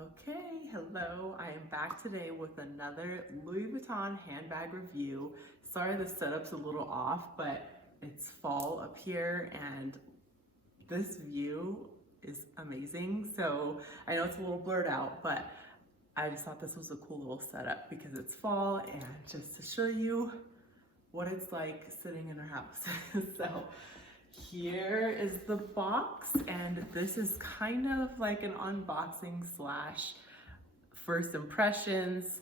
Okay, hello. I am back today with another Louis Vuitton handbag review. Sorry the setup's a little off, but it's fall up here and this view is amazing. So I know it's a little blurred out, but I just thought this was a cool little setup because it's fall and just to show you what it's like sitting in our house. So here is the box, and this is kind of like an unboxing slash first impressions.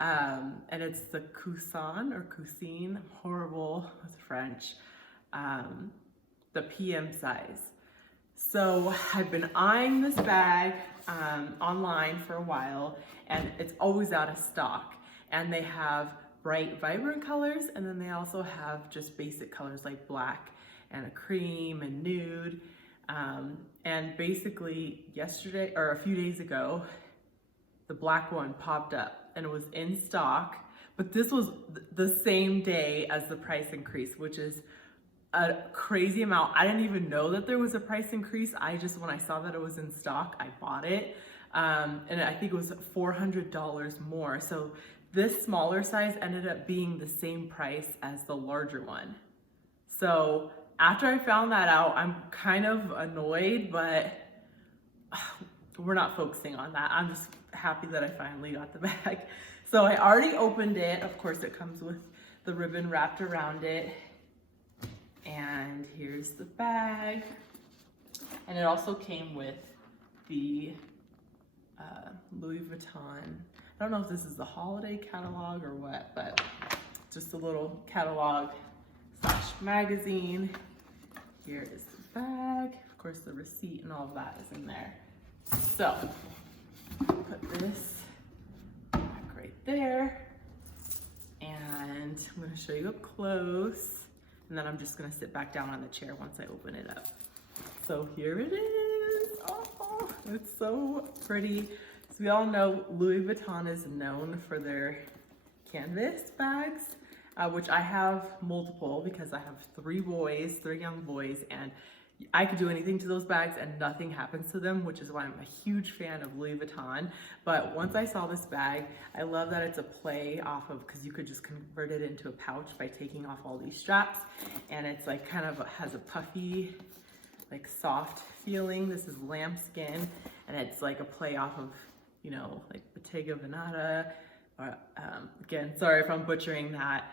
And it's the Coussin or Coussin, horrible with French, the PM size. So I've been eyeing this bag online for a while, and it's always out of stock. And they have bright, vibrant colors, and then they also have just basic colors like black and a cream and nude. And basically yesterday, or a few days ago, the black one popped up and it was in stock, but this was the same day as the price increase, which is a crazy amount. I didn't even know that there was a price increase. When I saw that it was in stock, I bought it. And I think it was $400 more. So this smaller size ended up being the same price as the larger one. So after I found that out, I'm kind of annoyed, but we're not focusing on that. I'm just happy that I finally got the bag. So I already opened it. Of course, it comes with the ribbon wrapped around it. And here's the bag. And it also came with the Louis Vuitton. I don't know if this is the holiday catalog or what, but just a little catalog slash magazine. Here is the bag. Of course, the receipt and all of that is in there. So, put this back right there. And I'm gonna show you up close. And then I'm just gonna sit back down on the chair once I open it up. So here it is. Oh, it's so pretty. So we all know Louis Vuitton is known for their canvas bags. Which I have multiple because I have three young boys, and I could do anything to those bags and nothing happens to them, which is why I'm a huge fan of Louis Vuitton. But once I saw this bag, I love that it's a play off of, because you could just convert it into a pouch by taking off all these straps, and it's like kind of has a puffy, like soft feeling. This is lambskin, and it's like a play off of, you know, like Bottega Veneta. Again, sorry if I'm butchering that.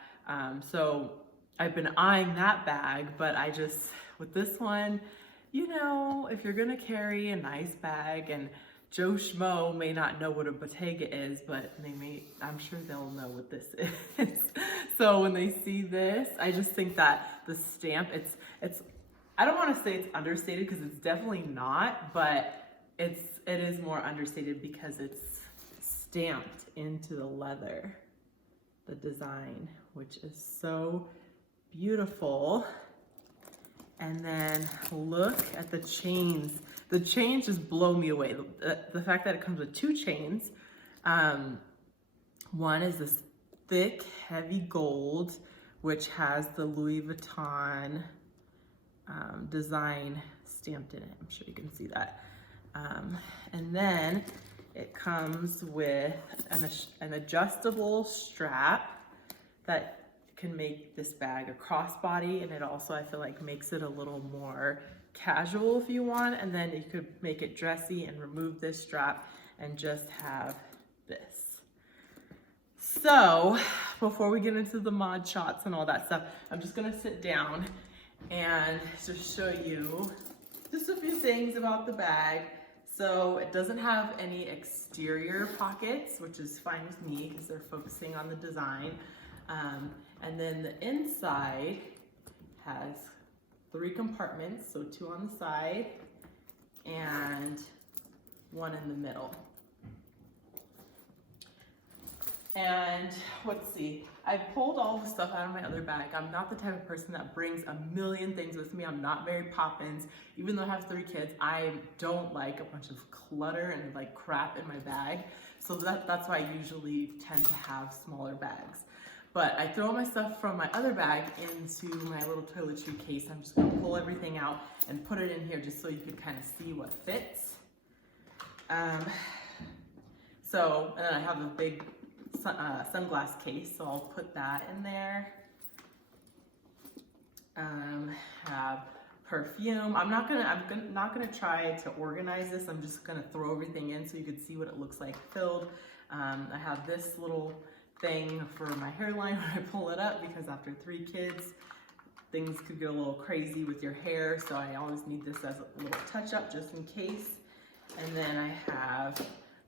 So I've been eyeing that bag, but with this one, you know, if you're gonna carry a nice bag, and Joe Schmo may not know what a Bottega is, but I'm sure they'll know what this is. So when they see this, I just think that the stamp, I don't wanna say it's understated because it's definitely not, but it is more understated because it's stamped into the leather, the design, which is so beautiful. And then look at the chains. The chains just blow me away. The fact that it comes with two chains. One is this thick, heavy gold, which has the Louis Vuitton design stamped in it. I'm sure you can see that. And then it comes with an adjustable strap that can make this bag a crossbody, and it also, I feel like, makes it a little more casual if you want. And then you could make it dressy and remove this strap and just have this. So before we get into the mod shots and all that stuff, I'm just gonna sit down and just show you just a few things about the bag. So it doesn't have any exterior pockets, which is fine with me because they're focusing on the design. And then the inside has 3 compartments, so 2 on the side and 1 in the middle. And let's see, I pulled all the stuff out of my other bag. I'm not the type of person that brings a million things with me. I'm not Mary Poppins. Even though I have 3 kids, I don't like a bunch of clutter and like crap in my bag. So that's why I usually tend to have smaller bags. But I throw my stuff from my other bag into my little toiletry case. I'm just gonna pull everything out and put it in here just so you can kind of see what fits. So, and then I have a big sunglass case, so I'll put that in there. Have perfume. I'm not gonna try to organize this. I'm just gonna throw everything in so you can see what it looks like filled. I have this little thing for my hairline when I pull it up, because after 3 kids, things could get a little crazy with your hair, so I always need this as a little touch-up just in case. And then I have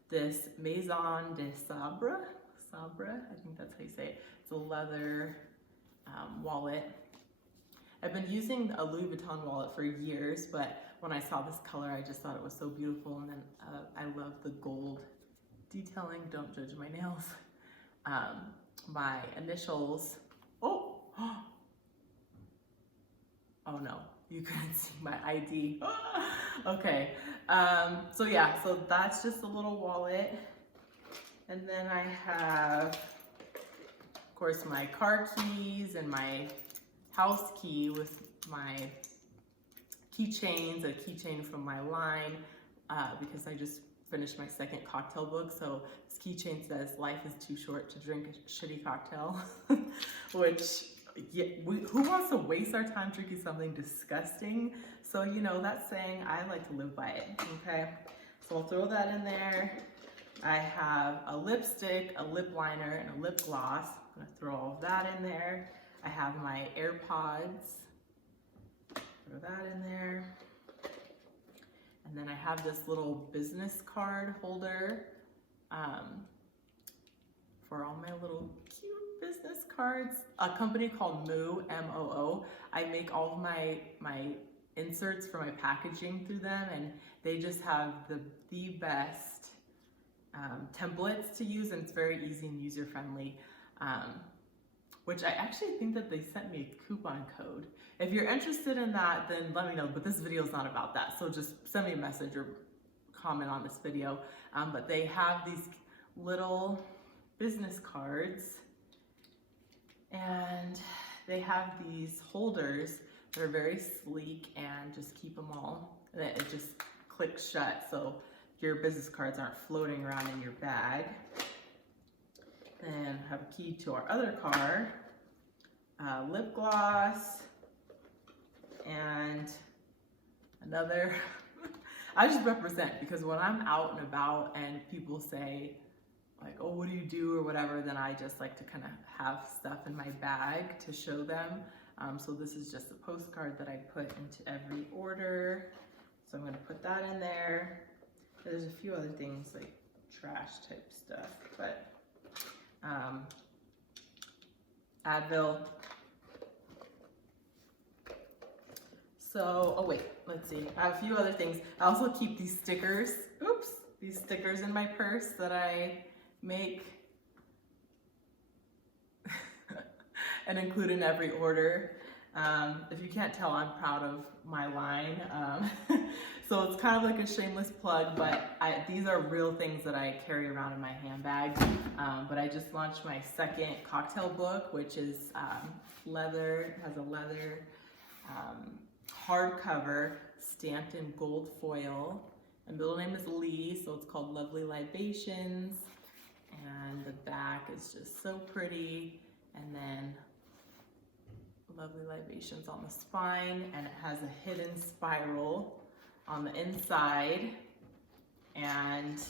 this Maison de Sabre, I think that's how you say it. It's a leather wallet. I've been using a Louis Vuitton wallet for years, but when I saw this color, I just thought it was so beautiful. And then I love the gold detailing. Don't judge my nails. My initials. Oh no, you couldn't see my ID. Okay, so yeah, so that's just a little wallet. And then I have, of course, my car keys and my house key with my keychains, a keychain from my line, because I just finished my 2nd cocktail book. So this keychain says, "Life is too short to drink a shitty cocktail," which, yeah, who wants to waste our time drinking something disgusting? So, you know, that saying, I like to live by it, okay? So I'll throw that in there. I have a lipstick, a lip liner, and a lip gloss. I'm gonna throw all of that in there. I have my AirPods, throw that in there. And then I have this little business card holder for all my little cute business cards. A company called Moo, M-O-O. I make all of my inserts for my packaging through them, and they just have the best templates to use, and it's very easy and user-friendly. Which I actually think that they sent me a coupon code. If you're interested in that, then let me know, but this video is not about that. So just send me a message or comment on this video. But they have these little business cards, and they have these holders that are very sleek and just keep them all, and it just clicks shut, so your business cards aren't floating around in your bag. And have a key to our other car, lip gloss, and another. I just represent, because when I'm out and about and people say like, "Oh, what do you do?" or whatever, then I just like to kind of have stuff in my bag to show them. So this is just a postcard that I put into every order. So I'm gonna put that in there. There's a few other things like trash type stuff, but Advil. So, oh wait, let's see. I have a few other things. I also keep these stickers. Oops, these stickers in my purse that I make and include in every order. If you can't tell, I'm proud of my line. So it's kind of like a shameless plug, but these are real things that I carry around in my handbag. But I just launched my 2nd cocktail book, which is leather. It has a leather hardcover stamped in gold foil. And middle name is Lee, so it's called Lovely Libations. And the back is just so pretty. And then Lovely Libations on the spine, and it has a hidden spiral on the inside, and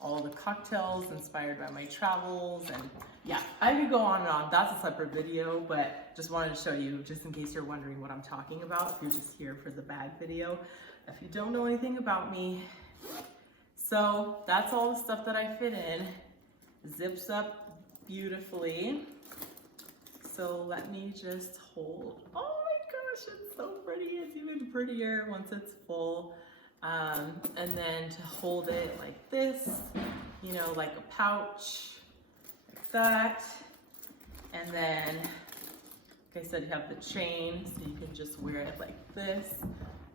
all the cocktails inspired by my travels. And yeah, I could go on and on. That's a separate video, but just wanted to show you, just in case you're wondering what I'm talking about, if you're just here for the bag video, if you don't know anything about me. So that's all the stuff that I fit in. Zips up beautifully. So let me just hold. Oh my gosh, it's so pretty. It's even prettier once it's full. And then to hold it like this, you know, like a pouch, like that. And then, like I said, you have the chain, so you can just wear it like this.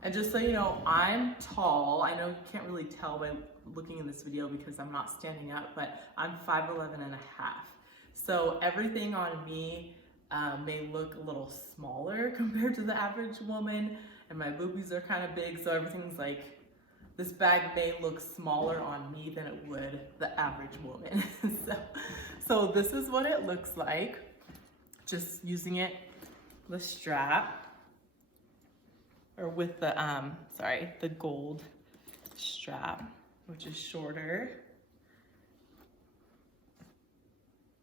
And just so you know, I'm tall. I know you can't really tell by looking in this video because I'm not standing up, but I'm 5'11" and a half. So everything on me may look a little smaller compared to the average woman, and my boobies are kind of big, so everything's like this bag may look smaller on me than it would the average woman. So this is what it looks like, just using it, the strap, or with the, the gold strap, which is shorter.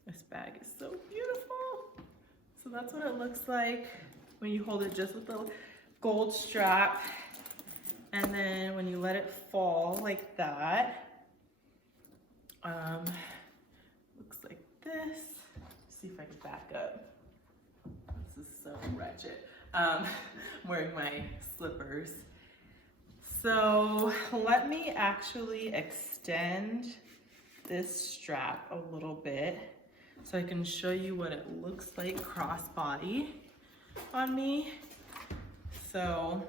This bag is so beautiful. So that's what it looks like when you hold it just with the gold strap. And then when you let it fall like that, looks like this. See if I can back up. This is so wretched. I'm wearing my slippers. So let me actually extend this strap a little bit so I can show you what it looks like crossbody on me. So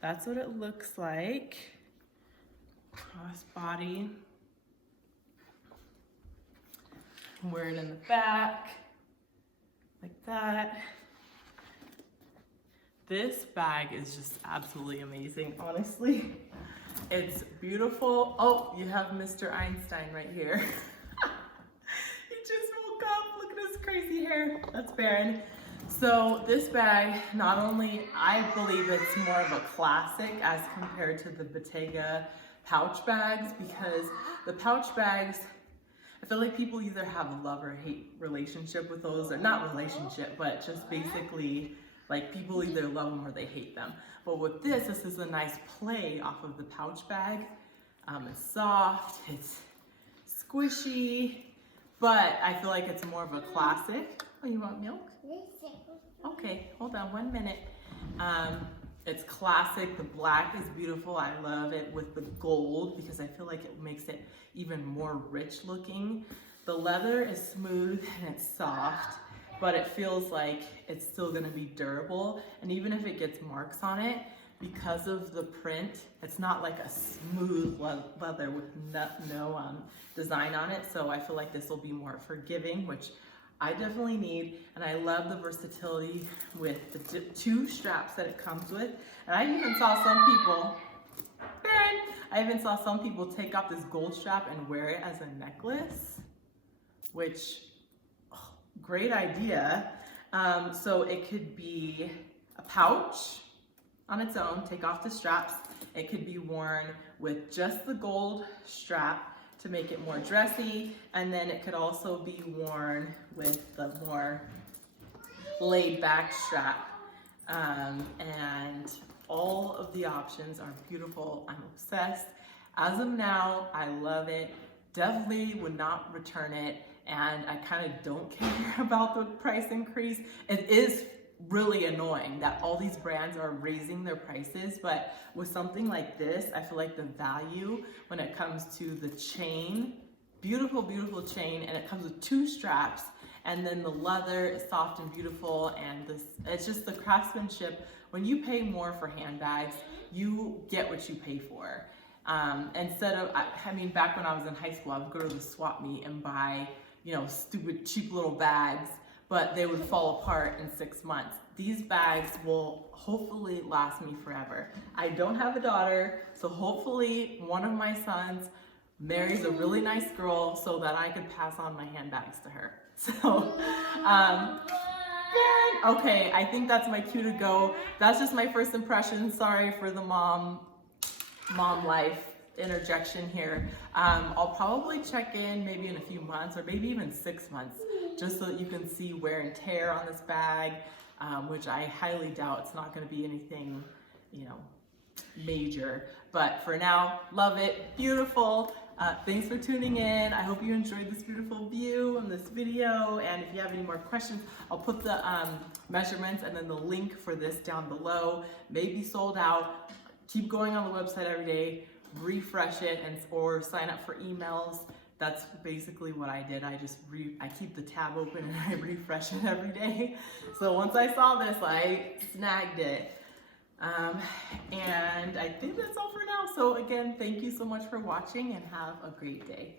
that's what it looks like, crossbody. Wear it in the back, like that. This bag is just absolutely amazing, honestly. It's beautiful. Oh, you have Mr. Einstein right here. He just woke up, look at his crazy hair. That's Baron. So this bag, not only, I believe it's more of a classic as compared to the Bottega pouch bags, because the pouch bags, I feel like people either have a love or hate relationship with those, or not relationship, but just basically like people either love them or they hate them. But with this is a nice play off of the pouch bag. It's soft, it's squishy, but I feel like it's more of a classic. Oh, you want milk? Okay, hold on 1 minute. It's classic. The black is beautiful. I love it with the gold because I feel like it makes it even more rich looking. The leather is smooth and it's soft, but it feels like it's still gonna be durable. And even if it gets marks on it, because of the print, it's not like a smooth leather with no design on it. So I feel like this will be more forgiving, which I definitely need. And I love the versatility with the 2 straps that it comes with. And I even saw some people take off this gold strap and wear it as a necklace, which, oh, great idea. So it could be a pouch on its own, take off the straps. It could be worn with just the gold strap to make it more dressy, and then it could also be worn with the more laid back strap. And all of the options are beautiful. I'm obsessed. As of now, I love it. Definitely would not return it, and I kind of don't care about the price increase. It is really annoying that all these brands are raising their prices, but with something like this, I feel like the value when it comes to the chain, beautiful, beautiful chain, and it comes with 2 straps, and then the leather is soft and beautiful, and this, it's just the craftsmanship. When you pay more for handbags, you get what you pay for. Instead of, I mean, back when I was in high school, I would go to the swap meet and buy, you know, stupid, cheap little bags, but they would fall apart in 6 months. These bags will hopefully last me forever. I don't have a daughter, so hopefully one of my sons marries a really nice girl so that I could pass on my handbags to her. So, okay, I think that's my cue to go. That's just my first impression. Sorry for the mom life interjection here. I'll probably check in maybe in a few months or maybe even 6 months, just so that you can see wear and tear on this bag, which I highly doubt. It's not going to be anything, you know, major. But for now, love it. Beautiful. Thanks for tuning in. I hope you enjoyed this beautiful view and this video. And if you have any more questions, I'll put the measurements and then the link for this down below. Maybe sold out. Keep going on the website every day, refresh it, or sign up for emails. That's basically what I did. I keep the tab open and I refresh it every day. So once I saw this, I snagged it. And I think that's all for now. So again, thank you so much for watching and have a great day.